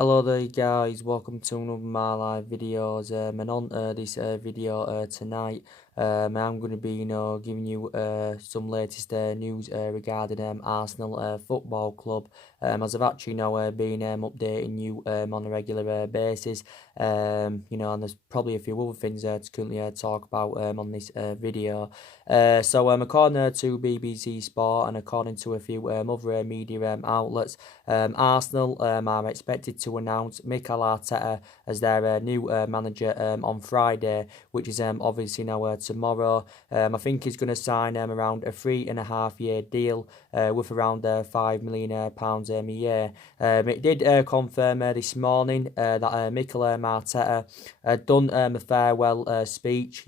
Hello there guys, welcome to another of my live videos, and on this video tonight, I'm going to be, giving you some latest news regarding Arsenal Football Club, as I've actually been updating you on a regular basis, and there's probably a few other things to currently talk about on this video. So according to BBC Sport and according to a few other media outlets, Arsenal are expected to announce Mikel Arteta as their new manager on Friday, which is obviously now tomorrow. I think he's going to sign around a 3.5 year deal with around £5 million pounds a year. It did confirm this morning that Mikel Arteta had done a farewell speech,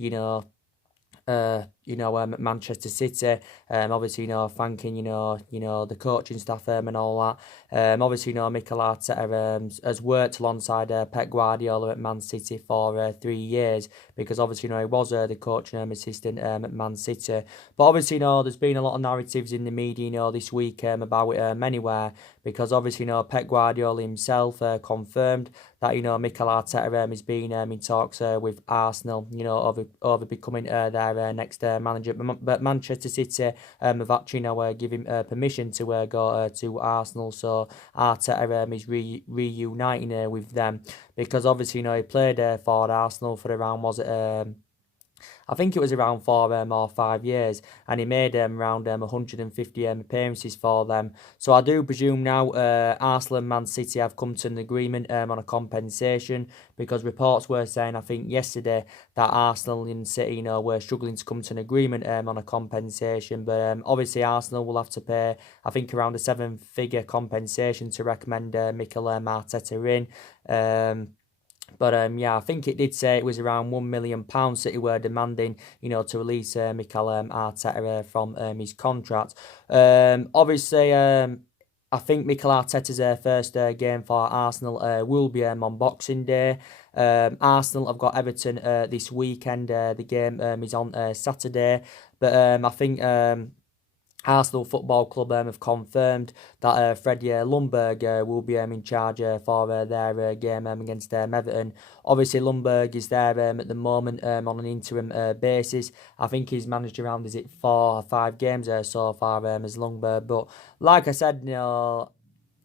at Manchester City, obviously, thanking, the coaching staff and all that. Obviously, Mikel Arteta has worked alongside Pep Guardiola at Man City for 3 years, because obviously, he was the coach and assistant at Man City. But obviously, there's been a lot of narratives in the media, this week about it anywhere, because obviously, Pep Guardiola himself confirmed that, Mikel Arteta has been in talks with Arsenal, over becoming their next manager. But Manchester City have actually now given permission to go to Arsenal, so Arteta is reuniting with them, because obviously, he played for Arsenal for around, was it I think it was around 4 or 5 years, and he made around 150 appearances for them. So I do presume now Arsenal and Man City have come to an agreement on a compensation, because reports were saying, I think yesterday, that Arsenal and City were struggling to come to an agreement on a compensation. But obviously Arsenal will have to pay, I think, around a 7-figure compensation to recommend Mikel Arteta in. But yeah, I think it did say it was around £1 million City were demanding, to release Mikel Arteta from his contract. Obviously, I think Mikel Arteta's first game for Arsenal will be on Boxing Day. Arsenal have got Everton this weekend. The game is on Saturday. But I think Arsenal Football Club have confirmed that Freddie Ljungberg will be in charge for their game against Everton. Obviously, Ljungberg is there at the moment on an interim basis. I think he's managed around, is it 4 or 5 games so far as Ljungberg. But like I said,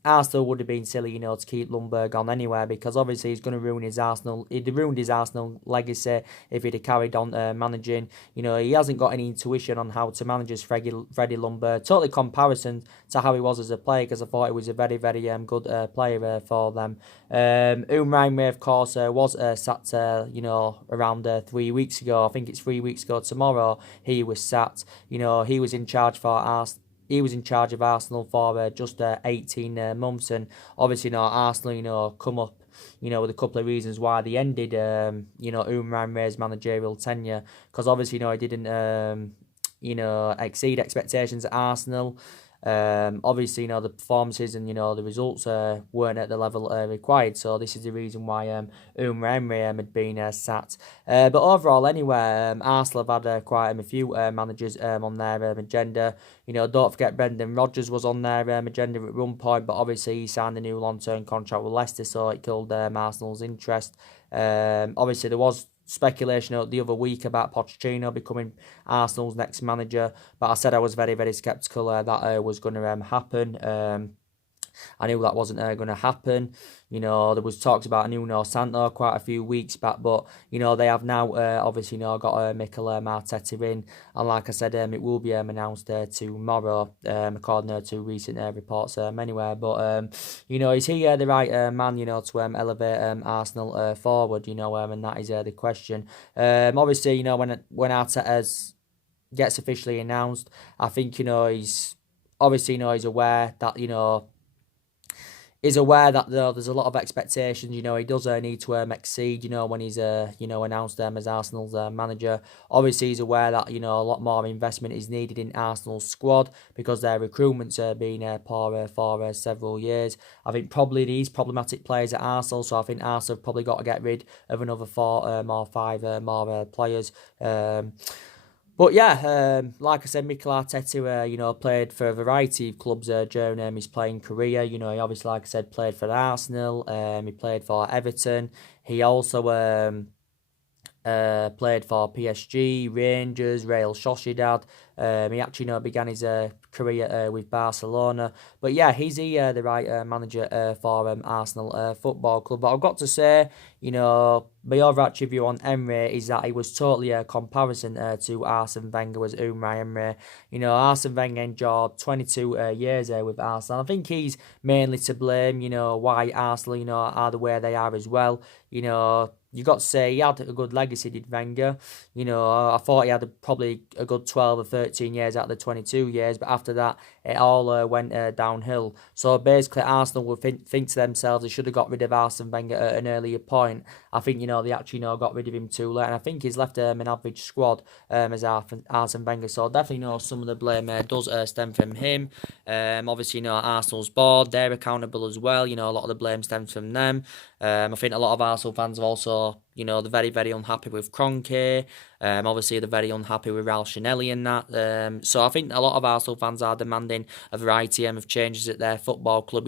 Arsenal would have been silly, to keep Ljungberg on anywhere, because obviously he's going to ruin his Arsenal. He'd ruined his Arsenal legacy if he'd have carried on managing. He hasn't got any intuition on how to manage as Freddie Ljungberg. Totally comparison to how he was as a player, because I thought he was a very, very good player for them. Umrahimeh, of course, was sacked, around 3 weeks ago. I think it's 3 weeks ago tomorrow. He was sacked. He was in charge for Arsenal. He was in charge of Arsenal for just 18 months, and obviously, Arsenal, come up, with a couple of reasons why they ended, Umrahimeh's managerial tenure, because obviously, he didn't, exceed expectations at Arsenal. Obviously, the performances and, the results weren't at the level required. So this is the reason why Umrahimeh had been sacked. But overall, anyway, Arsenal have had quite a few managers on their agenda. Don't forget Brendan Rodgers was on their agenda at one point, but obviously he signed a new long-term contract with Leicester, so it killed Arsenal's interest. Obviously, there was speculation the other week about Pochettino becoming Arsenal's next manager, but I said I was very, very sceptical that was going to happen. I knew that wasn't going to happen. There was talks about Nuno Santo quite a few weeks back, but they have now obviously got Mikel Arteta in, and like I said, it will be announced tomorrow, according to recent reports anyway. But is he the right man to elevate Arsenal forward? And that is the question. Obviously, when Arteta gets officially announced, I think he's obviously he's aware that is aware that there's a lot of expectations. He does need to exceed, when he's announced as Arsenal's manager. Obviously, he's aware that a lot more investment is needed in Arsenal's squad, because their recruitment's been poor for several years. I think probably these problematic players at Arsenal, so I think Arsenal have probably got to get rid of another 4 or 5 more players. But yeah, like I said, Mikel Arteta, played for a variety of clubs during his playing career. He obviously, like I said, played for Arsenal. He played for Everton. He also played for PSG, Rangers, Real Sociedad. He actually began his career with Barcelona. But yeah, he's the right manager for Arsenal Football Club. But I've got to say, my overarching view on Emery is that he was totally a comparison to Arsene Wenger was Unai Emery. Arsene Wenger endured 22 years with Arsenal. I think he's mainly to blame, why Arsenal, are the way they are as well. You got to say he had a good legacy, did Wenger. I thought he had probably a good 12 or 13 years out of the 22 years, but after that, it all went downhill. So basically, Arsenal will think to themselves they should have got rid of Arsene Wenger at an earlier point. I think, they actually, got rid of him too late, and I think he's left an average squad as Arsene Wenger. So definitely, some of the blame does stem from him. Obviously, Arsenal's board, they're accountable as well. A lot of the blame stems from them. I think a lot of Arsenal fans have also, they're very, very unhappy with Kroenke. Obviously, they're very unhappy with Raul Chinelli and that. So I think a lot of Arsenal fans are demanding a variety of changes at their football club,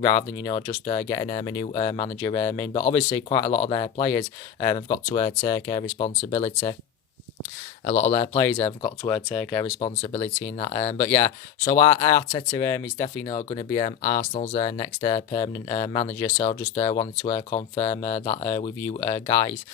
rather than, just getting a new manager in. But obviously, quite a lot of their players have got to take responsibility. A lot of their players have got to take responsibility in that. But yeah, so Arteta is definitely not going to be Arsenal's next permanent manager. So I just wanted to confirm that with you guys.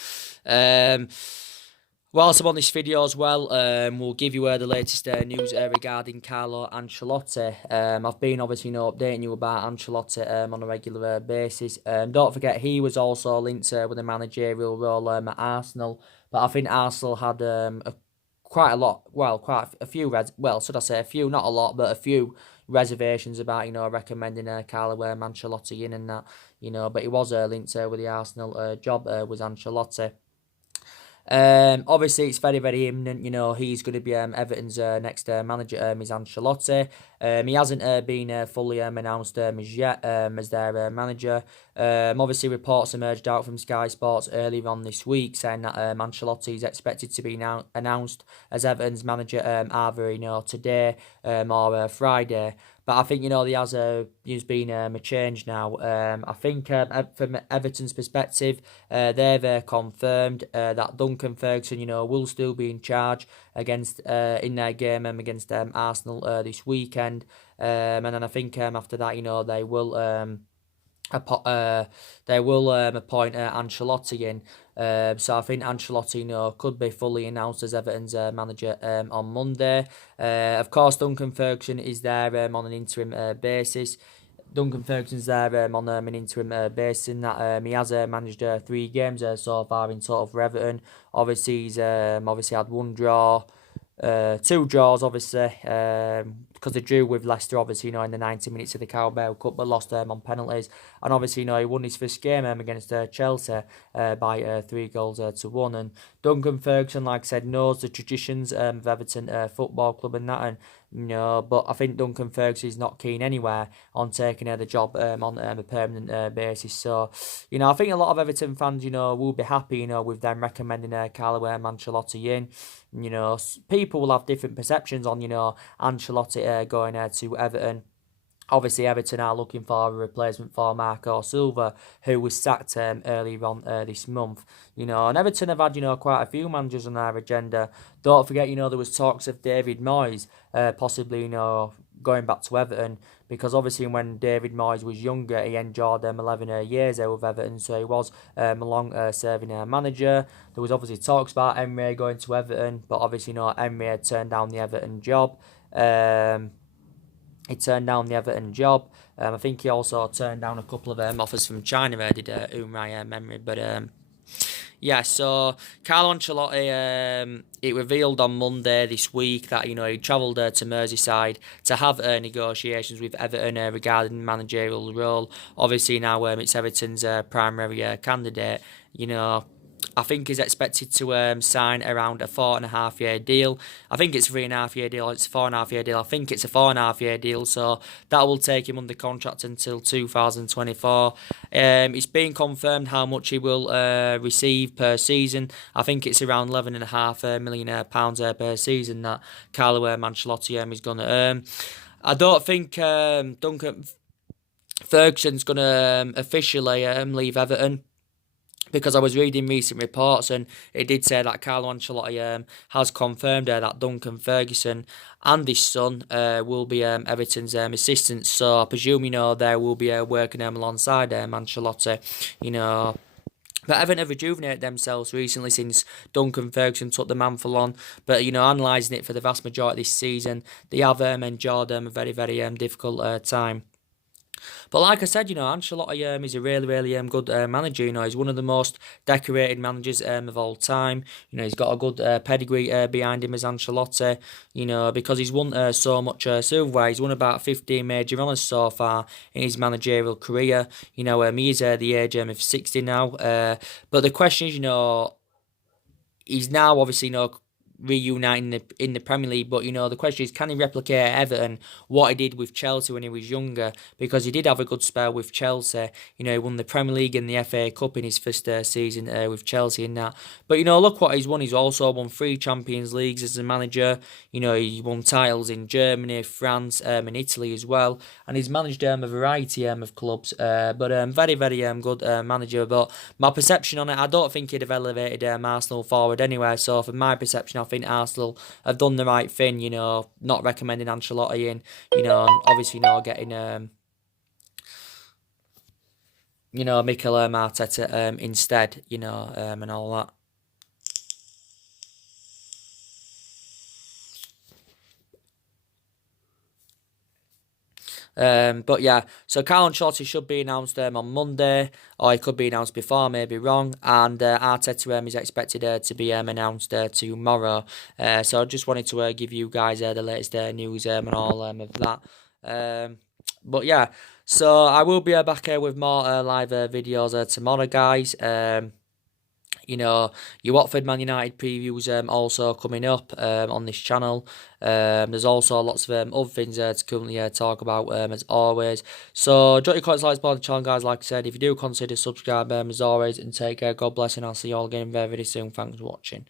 Whilst I'm on this video as well, we'll give you the latest news regarding Carlo Ancelotti. I've been obviously updating you about Ancelotti on a regular basis. Don't forget he was also linked with a managerial role at Arsenal, but I think Arsenal had quite a few should I say a few, not a lot, but a few reservations about recommending Carlo Ancelotti in and that, but he was linked with the Arsenal job was Ancelotti. Obviously it's very, very imminent. He's going to be Everton's next manager is Ancelotti. He hasn't been fully announced as yet as their manager. Obviously reports emerged out from Sky Sports earlier on this week saying that Ancelotti is expected to be announced as Everton's manager either today or Friday. But I think, there's been a change now. I think from Everton's perspective, they've confirmed that Duncan Ferguson, will still be in charge against in their game against Arsenal this weekend. And then I think after that, they will appoint Ancelotti in. So I think Ancelotti, could be fully announced as Everton's manager on Monday. Of course, Duncan Ferguson is there on an interim basis. Duncan Ferguson's there on an interim basis in that he has managed 3 games so far in total for Everton. Obviously, he's obviously had 1 draw. 2 draws, obviously, because they drew with Leicester, obviously, in the 90 minutes of the Carabao Cup, but lost on penalties. And obviously, he won his first game against Chelsea by 3 goals to 1. And Duncan Ferguson, like I said, knows the traditions of Everton Football Club and that. And but I think Duncan Ferguson is not keen anywhere on taking the job on a permanent basis. So, I think a lot of Everton fans, will be happy, with them recommending Carlo Ancelotti in. People will have different perceptions on, Ancelotti going to Everton. Obviously, Everton are looking for a replacement for Marco Silva, who was sacked earlier on this month. And Everton have had, quite a few managers on their agenda. Don't forget, there was talks of David Moyes possibly, going back to Everton, because obviously when David Moyes was younger, he endured 11 years with Everton, so he was a long-serving manager. There was obviously talks about Emery going to Everton, but obviously, Emery had turned down the Everton job. He turned down the Everton job. I think he also turned down a couple of offers from China, did Unai Emery. But yeah, so Carlo Ancelotti, it revealed on Monday this week that he travelled to Merseyside to have negotiations with Everton regarding the managerial role. Obviously now it's Everton's primary candidate. I think he's expected to sign around a 4.5 year deal. I think it's a 3.5 year deal. It's a 4.5 year deal. I think it's a 4.5 year deal. So that will take him under contract until 2024. It's been confirmed how much he will receive per season. I think it's around 11.5 million pounds per season that Carlo Ancelotti is going to earn. I don't think Duncan Ferguson's going to officially leave Everton, because I was reading recent reports and it did say that Carlo Ancelotti has confirmed that Duncan Ferguson and his son will be Everton's assistants. So I presume, they will be working alongside Ancelotti, But Everton have rejuvenated themselves recently since Duncan Ferguson took the mantle on. But, analysing it for the vast majority of this season, they have endured a very, very difficult time. But like I said, Ancelotti is a really, really good manager. He's one of the most decorated managers of all time. He's got a good pedigree behind him as Ancelotti. Because he's won so much silverware. He's won about 15 major honours so far in his managerial career. He is the age of 60 now. But the question is, he's now obviously, reuniting in the Premier League, but the question is, can he replicate at Everton what he did with Chelsea when he was younger? Because he did have a good spell with Chelsea. He won the Premier League and the FA Cup in his first season with Chelsea and that. But look what he's won. He's also won 3 Champions Leagues as a manager. He won titles in Germany, France, and Italy as well, and he's managed a variety of clubs. But very, very good manager. But my perception on it, I don't think he'd have elevated Arsenal forward anyway. So for my perception, I think Arsenal have done the right thing, not recommending Ancelotti in, and obviously getting, Mikel Arteta instead, and all that. But yeah, so Carlo Ancelotti should be announced on Monday, or it could be announced before, maybe wrong. And Arteta is expected to be announced tomorrow. So I just wanted to give you guys the latest news and all of that. But yeah, so I will be back here with more live videos tomorrow, guys. Your Watford Man United previews also coming up on this channel. There's also lots of other things to currently talk about as always. So drop your comments, like, support the channel, guys. Like I said, if you do, consider subscribe as always, and take care. God bless, and I'll see you all again very, very soon. Thanks for watching.